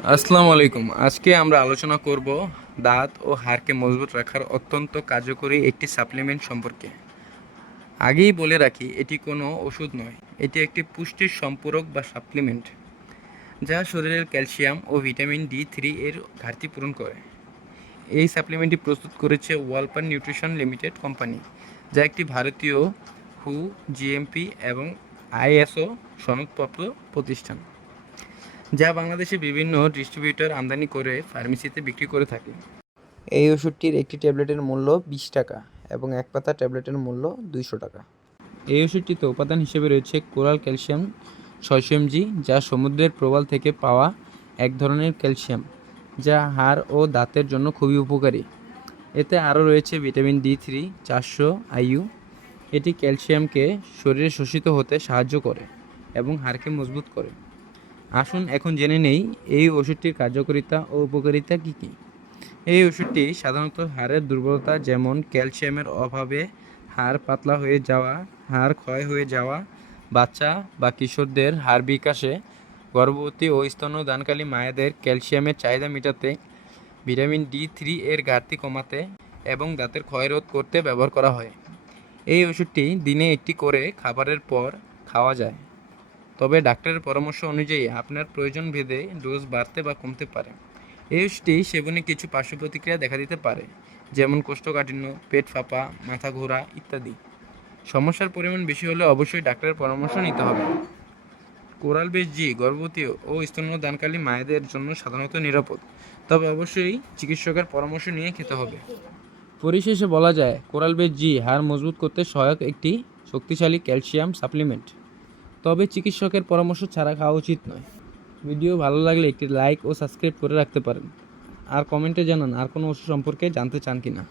আসসালামু আলাইকুম। আজকে আমরা আলোচনা করব দাঁত ও হাড়কে মজবুত রাখার অত্যন্ত কার্যকরী একটি সাপ্লিমেন্ট সম্পর্কে। আগেই বলে রাখি, এটি কোনো ওষুধ নয়, এটি একটি পুষ্টির সম্পূরক বা সাপ্লিমেন্ট যা শরীরের ক্যালসিয়াম ও ভিটামিন ডি থ্রি এর ঘাটতি পূরণ করে। এই সাপ্লিমেন্টটি প্রস্তুত করেছে ওয়ালপার নিউট্রিশন লিমিটেড কোম্পানি, যা একটি ভারতীয় হু জিএমপি এবং আইএসও সনদপ্রাপ্ত প্রতিষ্ঠান। যা বাংলাদেশে বিভিন্ন ডিস্ট্রিবিউটর আমদানি করে ফার্মেসিতে বিক্রি করে থাকে। এই ওষুধটির একটি ট্যাবলেটের মূল্য বিশ টাকা এবং এক পাতা ট্যাবলেটের মূল্য দুইশো টাকা। এই ওষুধটিতে উপাদান হিসেবে রয়েছে কোরাল ক্যালসিয়াম ছয়শো এমজি যা সমুদ্রের প্রবাল থেকে পাওয়া এক ধরনের ক্যালসিয়াম যা হাড় ও দাঁতের জন্য খুবই উপকারী। এতে আরও রয়েছে ভিটামিন ডি থ্রি চারশো আইইউ। এটি ক্যালসিয়ামকে শরীরে শোষিত হতে সাহায্য করে এবং হাড়কে মজবুত করে। আসুন, এখন জেনে নেই, এই ওষুধটির কার্যকারিতা ও উপকারিতা কী কী? এই ওষুধটি সাধারণত হাড়ের দুর্বলতা যেমন ক্যালসিয়ামের অভাবে হাড় পাতলা হয়ে যাওয়া, হাড় ক্ষয় হয়ে যাওয়া, বাচ্চা বা কিশোরদের হাড় বিকাশে গর্ভবতী ও স্তন্যদানকালী মায়েদের ক্যালসিয়ামের চাহিদা মেটাতে ভিটামিন ডি থ্রি এর ঘাটতি কমাতে এবং দাঁতের ক্ষয় রোধ করতে ব্যবহার করা হয়। এই ওষুধটি দিনে একটি করে খাবারের পর খাওয়া যায়। তবে ডাক্তারের পরামর্শ অনুযায়ী আপনার প্রয়োজন ভেদে ডোজ বাড়তে বা কমতে পারে। এই ওষুধটি সেবনে কিছু পার্শ্ব প্রতিক্রিয়া দেখা দিতে পারে, যেমন কোষ্ঠকাঠিন্য, পেট ফাঁপা, মাথা ঘোরা ইত্যাদি। সমস্যার পরিমাণ বেশি হলে অবশ্যই ডাক্তারের পরামর্শ নিতে হবে। কোরাল বেশ জি গর্ভবতী ও স্তন্যদানকালী মায়েদের জন্য সাধারণত নিরাপদ, তবে অবশ্যই চিকিৎসকের পরামর্শ নিয়ে খেতে হবে। পরিশেষে বলা যায়, কোরাল বেশ জি হাড় মজবুত করতে সহায়ক একটি শক্তিশালী ক্যালসিয়াম সাপ্লিমেন্ট। তবে চিকিৎসকের পরামর্শ ছাড়া খাওয়া উচিত নয়। ভিডিও ভালো লাগলে একটি লাইক ও সাবস্ক্রাইব করে রাখতে পারেন। আর কমেন্টে জানান আর কোনো ওষুধ সম্পর্কে জানতে চান কি না